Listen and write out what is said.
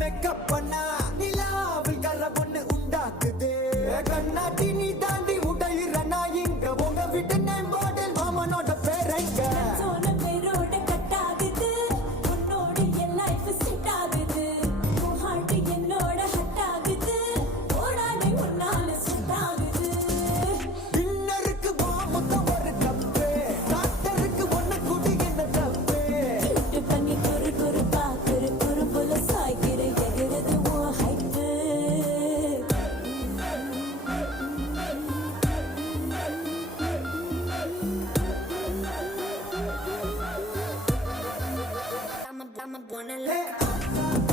makeup பண்ணா நிலாவில் கர ஒண்ணு உண்டாக்குது கண்ணாடி நீ தாண்டி உடையிற நான் இங்க உங்க வீட்டு நேம் மாடல் மாமனோட பேரங்க I'm a wanna let